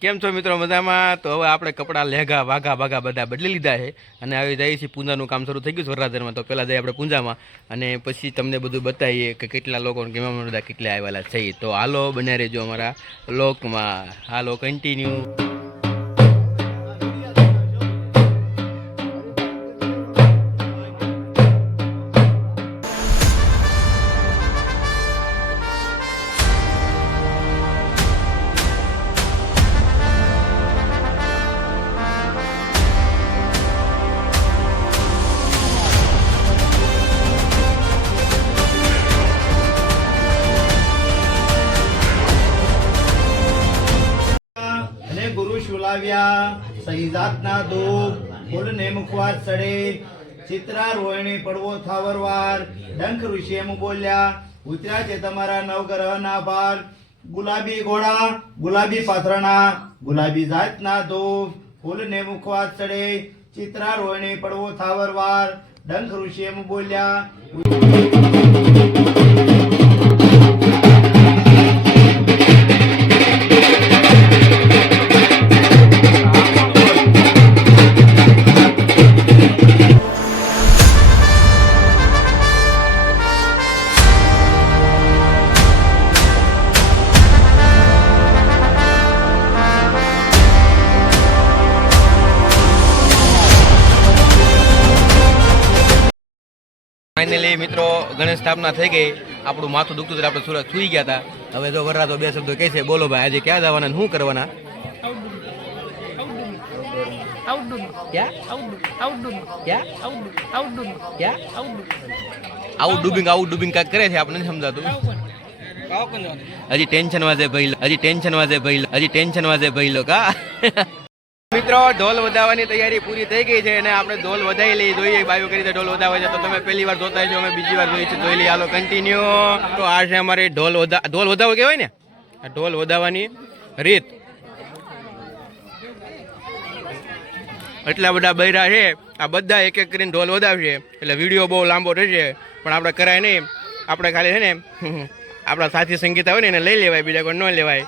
કેમ છો મિત્રો મજામાં? તો હવે આપણે કપડાં લેઘા વાઘા ભાગા બધા બદલી લીધા છે અને આવી જઈએ છીએ પૂંજાનું કામ શરૂ થઈ ગયું છે વરરાજરમાં. તો પહેલાં જઈએ આપણે પૂંજામાં અને પછી તમને બધું બતાવીએ કે કેટલા લોકો કેમાં બધા કેટલા આવેલા છે. તો હાલો બને રહેજો અમારા લોકમાં. હાલો કન્ટિન્યુ. સહી જાતના દુઃખ ફૂલને મુખવાસ ચડે ચિત્રા રોહિણી પડવો થાવરવાર ડંખ ઋષિ એમ બોલ્યા ઉતર્યા છે તમારા નવગ્રહના ભાર ગુલાબી ઘોડા ગુલાબી પાથરણા ગુલાબી જાતના દુઃખ ફૂલને મુખવાસ ચડે ચિત્રા રોહિણી પડવો થાવરવાર ડંખ ઋષિ એમ બોલ્યા. ફાઇનલી મિત્રો ગણેશ સ્થાપના થઈ ગઈ. આપણું માથું દુખતું હતું, આપણે સુરત સુઈ ગયા હતા. હવે જો વરરાજો બે શબ્દો કહે છે. બોલો ભાઈ, આજે ક્યાં જવાના, શું કરવાના? આઉટ ડુબિંગ કાંઈક કરે છે, આપણે નથી સમજાતું. હજી ટેન્શન વાજે ભાઈ કા મિત્રો ઢોલ વધાવવાની તૈયારી પૂરી થઈ ગઈ છે અને આપણે ઢોલ વધાવી લઈ જોઈએ બાયો કરી ઢોલ વધાવે છે. તો તમે પહેલી વાર જોતા છો, અમે બીજી વાર જોઈએ છે, જોઈ લઈએ. હાલો કન્ટિન્યુ. તો આ છે અમારી ઢોલ વધાવો કહેવાય ને, આ ઢોલ વધાવવાની રીત. એટલા બધા બૈરા છે, આ બધા એક એક કરીને ઢોલ વધાવશે એટલે વિડીયો બહુ લાંબો થશે, પણ આપણે કરાય નહીં. આપણે ખાલી છે ને આપણા સાથી સંગીતા હોય ને એને લઈ લેવાય, બીજા કોઈ ન લેવાય.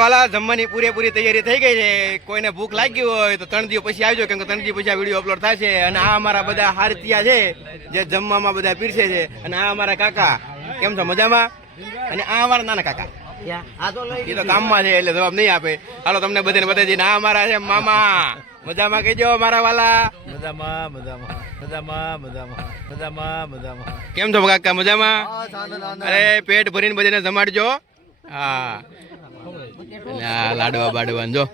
વાલા જમવાની પૂરેપૂરી તૈયારી થઈ ગઈ છે. કોઈને ભૂખ લાગી હોય તો 3 દિવસ પછી આવજો, કેમ કે 3 દિવસ પછી આ વિડીયો અપલોડ થશે. અને આ અમારા બધા હારતિયા છે જે જમવામાં બધા પીરસે છે. અને આ અમારા કાકા, કેમ છો મજામાં? અને આ અમારા નાના કાકા, એ તો કામમાં છે એટલે જવાબ નહીં આપે. હાલો તમને બધાને બતાવી દઈએ. આ અમારા છે મામા, મજામાં કહેજો મારા વાલા. મજામાં. કેમ છો કાકા, મજામાં? અરે પેટ ભરીને બધાને જમાડજો. હા, લાડવા બાડવા જો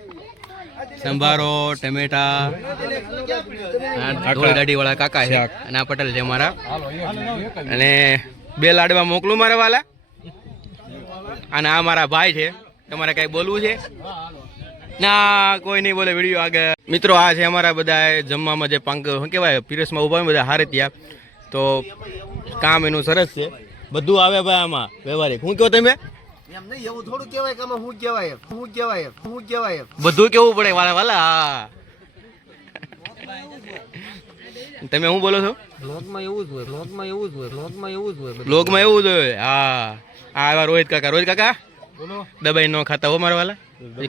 સંભારો ટમેટા દાઢી વાળા કાકા છે અને આ પટેલ છે મારા. અને 2 લાડવા મોકલું મારા વાલા. અને આ મારા ભાઈ છે. તમારે કઈ બોલવું છે? ના, કોઈ નહીં બોલે. વિડીયો આગળ. મિત્રો આ છે અમારા બધા જમવામાં જે પાંક શું કહેવાય પીરસમાં ઉભા હોય બધા હારે ત્યાં. તો કામ એનું સરસ છે, બધું આવે ભાઈ આમાં વ્યવહારિક. શું કહો તમે? બધું કેવું પડે વાલા વાલા. તમે શું બોલો છો? બ્લોગમાં એવું જ હોય. હા, આ રોહિત કાકા દબાઈ ન ખાતા હો મારા વાલા.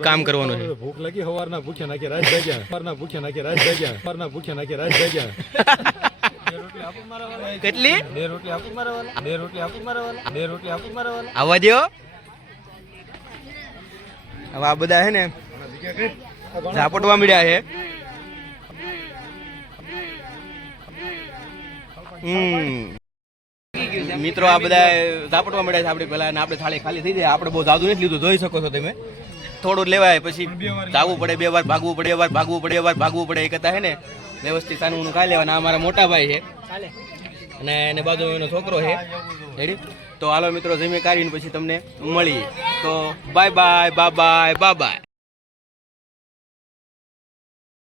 કામ કરવાનું છે. ભૂખ લાગી સવારના ભૂખ્યા નાખે રાત જાગ્યા, સવારના ભૂખ્યા નાખે રાત જાગ્યા. કેટલી 2 રોટલી આપું મારા વાલા, 2 રોટલી આપું મારા વાલા. આવવા દો. હવે આ બધા છે ને ઝાપટવા મળ્યા છે. મિત્રો આ બધા ઝાપટવા મળ્યા છે. આપણે પેલા આપણે થાળી ખાલી થઈ જાય. આપણે બહુ જાદુ નથી લીધું, જોઈ શકો છો તમે. થોડું લેવાય, પછી જાવું પડે, 2 વાર ભાગવું પડે. એ કરતા છે ને વ્યવસ્થિત સાનું ખાઈ લેવાના. અમારા મોટા ભાઈ છે અને એને બાજુ એનો છોકરો છે. રેડી? તો હાલો મિત્રો જમી કાઢીને પછી તમને મળીએ. તો બાય.